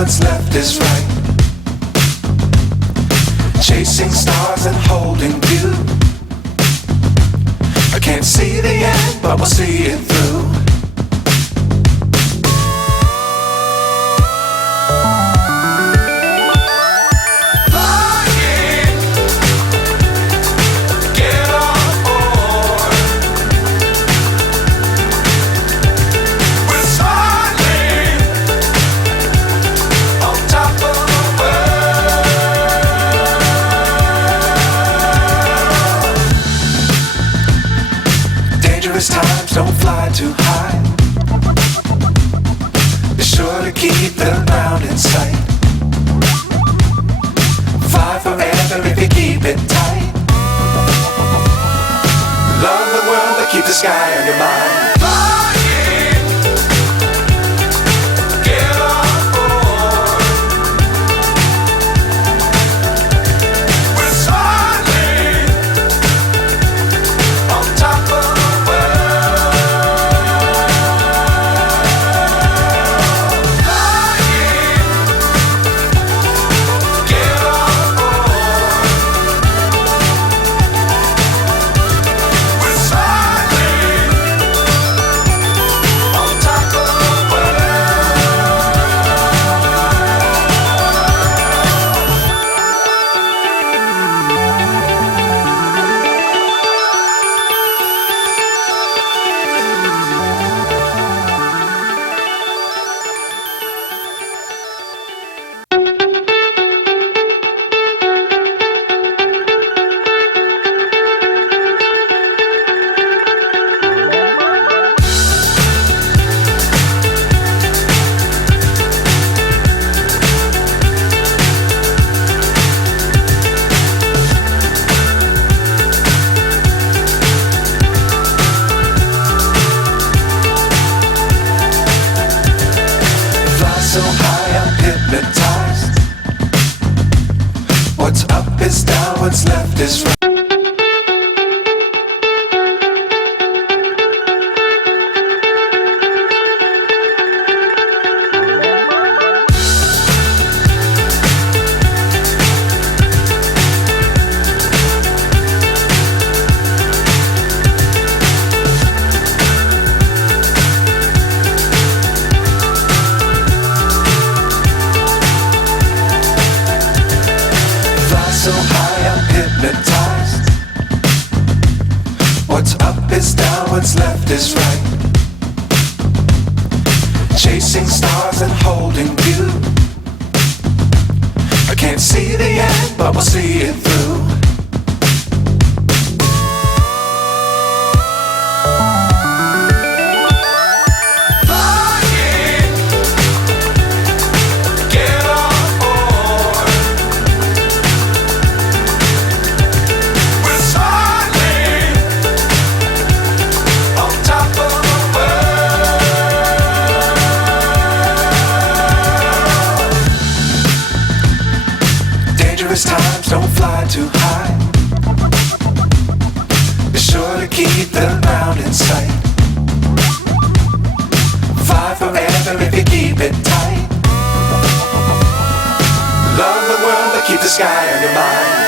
what's left is right. Chasing stars and holding you. I can't see the end, but we'll see it through. Times don't fly too high. Be sure to keep the ground in sight. Fly forever if you keep it tight. Love the world but keep the sky on your mind. So high I'm hypnotized. What's up is down, what's left is right. So high I'm hypnotized. What's up is down, what's left is right. Chasing stars and holding you. I can't see the end, but we'll see it through. Times don't fly too high. Be sure to keep the ground in sight. Fly forever if you keep it tight. Love the world but keep the sky on your mind.